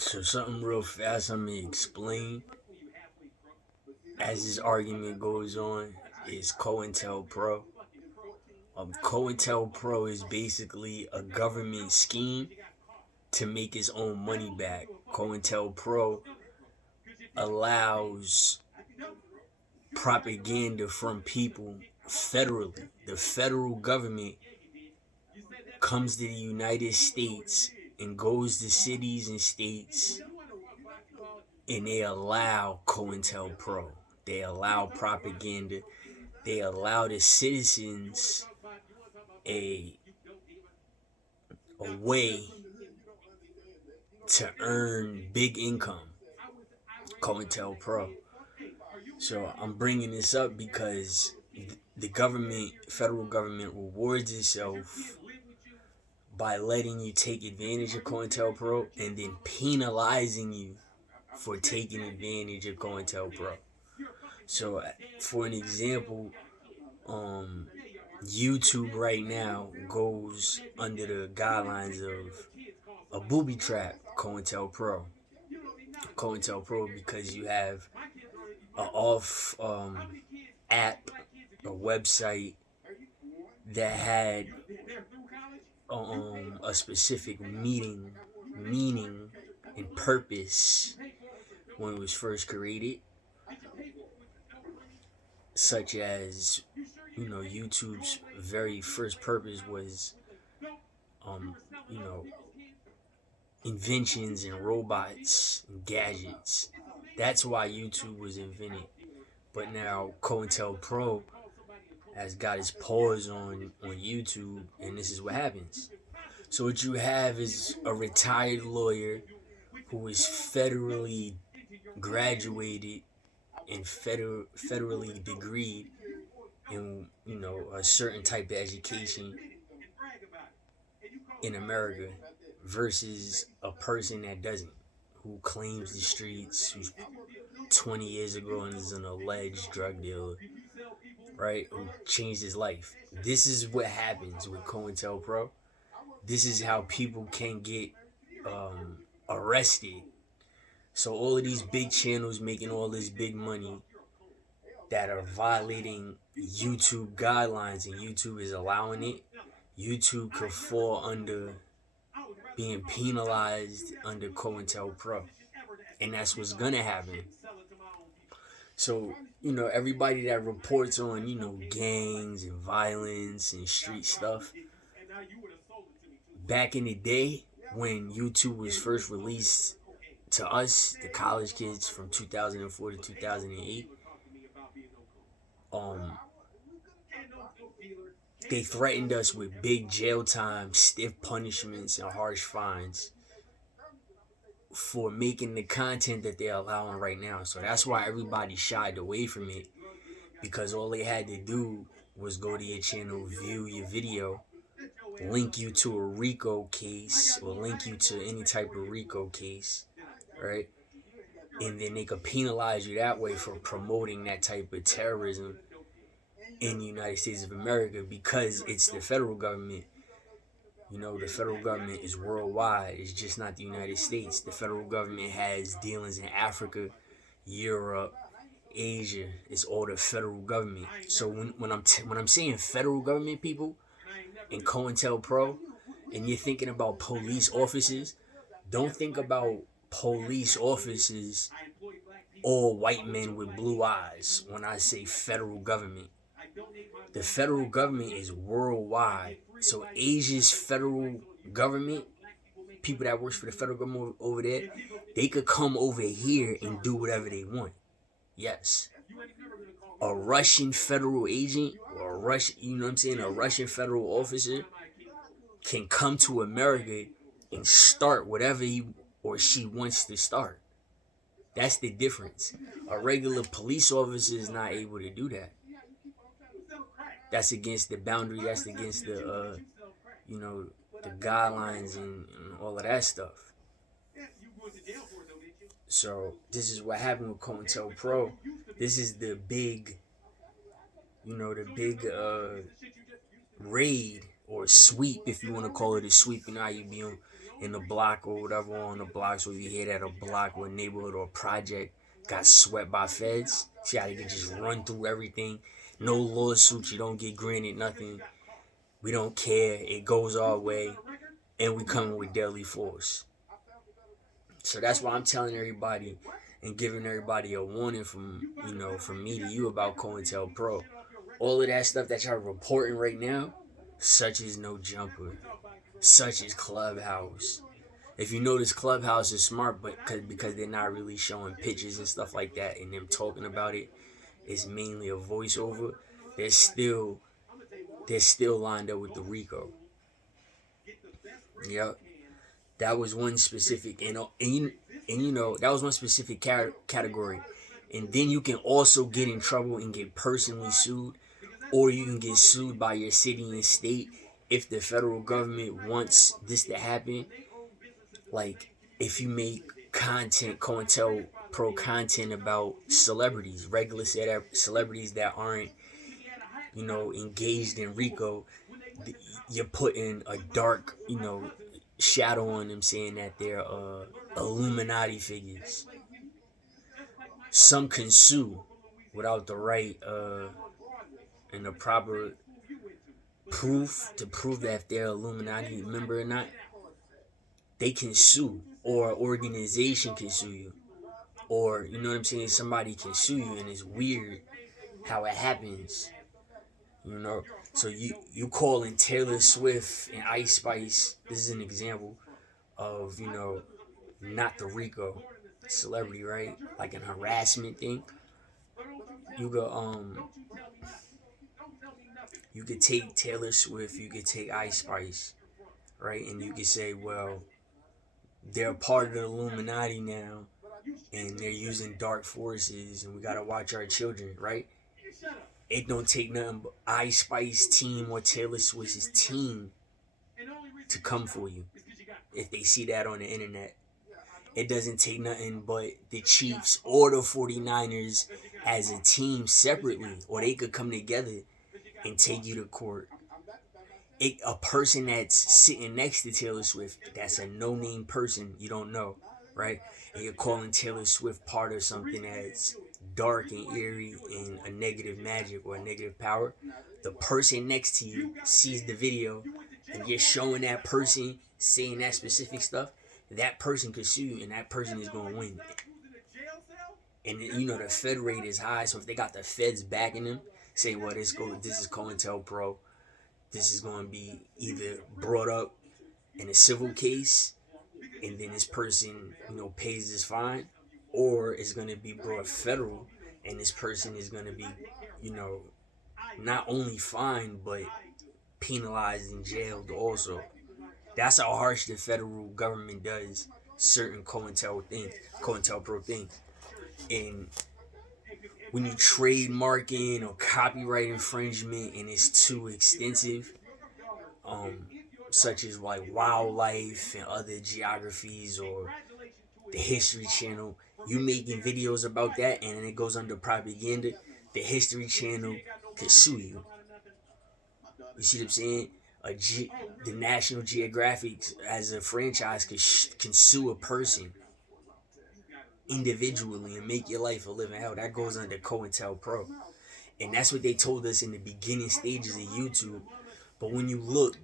So something real fast I'm gonna explain as this argument goes on is COINTELPRO. COINTELPRO is basically a government scheme to make its own money back. COINTELPRO allows propaganda from people federally. The federal government comes to the United States and goes to cities and states and they allow COINTELPRO. They allow propaganda. They allow the citizens a a way to earn big income. COINTELPRO. So I'm bringing this up because the government, federal government, rewards itself by letting you take advantage of COINTELPRO and then penalizing you for taking advantage of COINTELPRO. So, for an example, YouTube right now goes under the guidelines of a booby trap, COINTELPRO. COINTELPRO because you have a off app, a website that had a specific meaning, and purpose when it was first created, such as YouTube's very first purpose was um you know inventions and robots and gadgets. That's why YouTube was invented. But now COINTELPRO has got his paws on YouTube, and this is what happens. So what you have is a retired lawyer who is federally graduated and federally degreed in a certain type of education in America versus a person that doesn't, who claims the streets, who's 20 years ago and is an alleged drug dealer, right? Who changed his life. This is what happens with COINTELPRO. This is how people can get arrested. So all of these big channels making all this big money that are violating YouTube guidelines and YouTube is allowing it, YouTube could fall under being penalized under COINTELPRO. And that's what's gonna happen. So, everybody that reports on, gangs and violence and street stuff, back in the day when YouTube was first released to us, the college kids from 2004 to 2008, they threatened us with big jail time, stiff punishments, and harsh fines for making the content that they're allowing right now. So that's why everybody shied away from it, because all they had to do was go to your channel, view your video, link you to a RICO case or link you to any type of RICO case, right? And then they could penalize you that way for promoting that type of terrorism in the United States of America, because it's the federal government. The federal government is worldwide. It's just not the United States. The federal government has dealings in Africa, Europe, Asia. It's all the federal government. So when I'm saying federal government, people, in COINTELPRO, and you're thinking about police officers, don't think about police officers all white men with blue eyes when I say federal government. The federal government is worldwide. So Asia's federal government, people that works for the federal government over there, they could come over here and do whatever they want. Yes. A Russian federal agent or a Russian federal officer can come to America and start whatever he or she wants to start. That's the difference. A regular police officer is not able to do that. That's against the boundary. That's against the guidelines and all of that stuff. So this is what happened with COINTELPRO. This is the big, raid or sweep, if you want to call it a sweep. How you be in the block or whatever on the blocks, or you hear that a block or a neighborhood or a project got swept by feds. See how they can just run through everything. No lawsuits, you don't get granted nothing. We don't care. It goes our way, and we come with deadly force. So that's why I'm telling everybody and giving everybody a warning from me to you about COINTELPRO. All of that stuff that y'all reporting right now, such as No Jumper, such as Clubhouse. If you notice, Clubhouse is smart, but because they're not really showing pictures and stuff like that, and them talking about it, it's mainly a voiceover. They're still lined up with the RICO. Yep, that was one specific, that was one specific category, and then you can also get in trouble and get personally sued, or you can get sued by your city and state if the federal government wants this to happen. Like, if you make content, COINTELPRO content about celebrities, regular celebrities that aren't, engaged in RICO, you're putting a dark, shadow on them, saying that they're Illuminati figures. Some can sue without the right and the proper proof to prove that if they're Illuminati member or not. They can sue, or organization can sue you, or somebody can sue you, and it's weird how it happens. So you calling Taylor Swift and Ice Spice. This is an example of not the RICO celebrity, right? Like an harassment thing. You could take Taylor Swift, you could take Ice Spice, right? And you could say, well, they're part of the Illuminati now, and they're using dark forces, and we gotta watch our children, right? It don't take nothing but Ice Spice team or Taylor Swift's team to come for you if they see that on the internet. It doesn't take nothing but the Chiefs or the 49ers as a team separately, or they could come together and take you to court. A person that's sitting next to Taylor Swift, that's a no-name person you don't know, right? And you're calling Taylor Swift part of something that's dark and eerie and a negative magic or a negative power. The person next to you sees the video and you're showing that person saying that specific stuff. That person could sue you, and that person is going to win. And the Fed rate is high, so if they got the feds backing them, say, well, this is COINTELPRO. This is going to be either brought up in a civil case, and then this person, pays his fine, or it's going to be brought federal, and this person is going to be, not only fined, but penalized and jailed also. That's how harsh the federal government does certain COINTELPRO things. And when you trademarking or copyright infringement and it's too extensive, such as like wildlife and other geographies or the History Channel, you making videos about that and it goes under propaganda, the History Channel could sue you. You see what I'm saying? The National Geographic as a franchise can sue a person individually and make your life a living hell. That goes under COINTELPRO. And that's what they told us in the beginning stages of YouTube. But when you look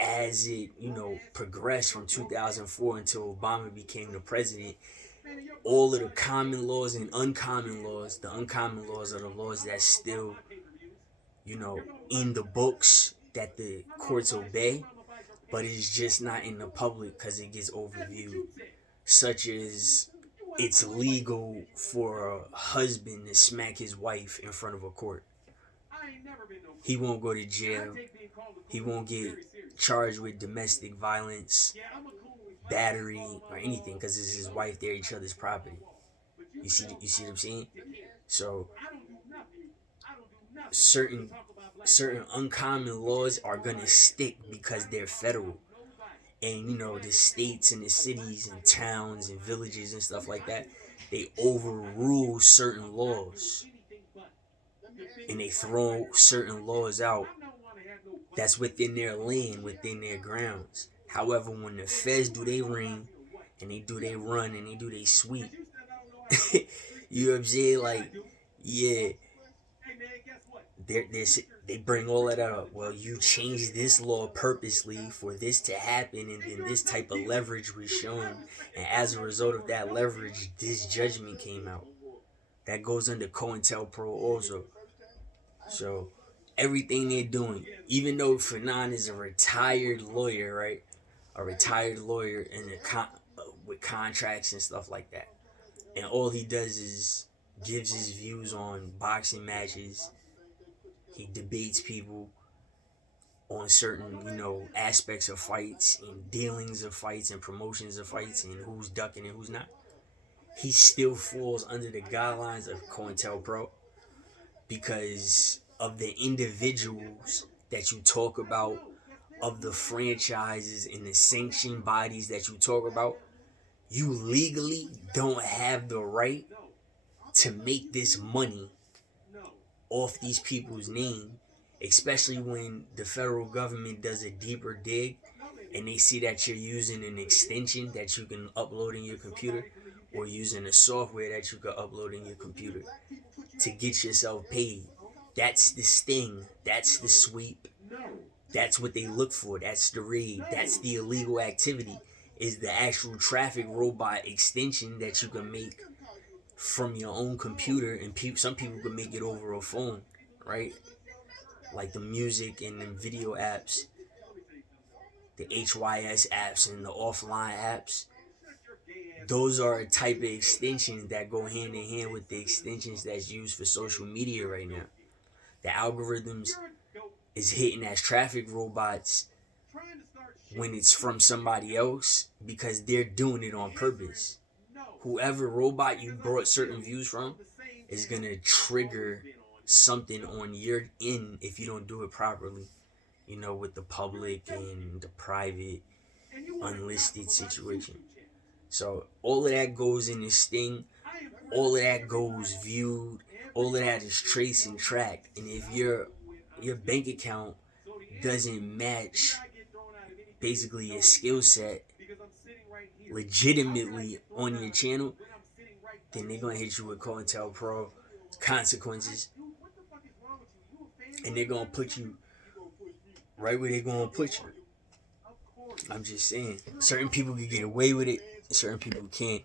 as it, progressed from 2004 until Obama became the president, all of the common laws and uncommon laws, the uncommon laws are the laws that still, in the books that the courts obey, but it's just not in the public because it gets overviewed. Such as it's legal for a husband to smack his wife in front of a court. He won't go to jail. He won't get charged with domestic violence, battery, or anything because it's his wife. They're each other's property. You see what I'm saying? So certain uncommon laws are gonna stick because they're federal. And the states and the cities and towns and villages and stuff like that, they overrule certain laws and they throw certain laws out that's within their land, within their grounds. However, when the feds do their ring and they do their run and they do their sweep, you know what I'm saying? Like, yeah, they bring all that up. Well, you changed this law purposely for this to happen, and then this type of leverage was shown, and as a result of that leverage, this judgment came out. That goes under COINTELPRO also. So everything they're doing, even though Fanon is a retired lawyer, right? A retired lawyer in with contracts and stuff like that, and all he does is gives his views on boxing matches. He debates people on certain, aspects of fights and dealings of fights and promotions of fights and who's ducking and who's not. He still falls under the guidelines of COINTELPRO because of the individuals that you talk about, of the franchises and the sanctioned bodies that you talk about. You legally don't have the right to make this money off these people's name, especially when the federal government does a deeper dig and they see that you're using an extension that you can upload in your computer or using a software that you can upload in your computer to get yourself paid. That's the sting. That's the sweep. That's what they look for. That's the raid. That's the illegal activity, is the actual traffic robot extension that you can make from your own computer, and some people can make it over a phone, right? Like the music and the video apps, the HYS apps and the offline apps. Those are a type of extensions that go hand in hand with the extensions that's used for social media right now. The algorithms is hitting as traffic robots when it's from somebody else because they're doing it on purpose. Whoever robot you brought certain views from is going to trigger something on your end if you don't do it properly, with the public and the private unlisted situation. So all of that goes in the sting, all of that goes viewed, all of that is traced and tracked. And if your bank account doesn't match basically your skill set legitimately on your channel, then they're gonna hit you with COINTELPRO consequences, and they're gonna put you right where they're gonna put you. I'm just saying, certain people can get away with it, and certain people can't.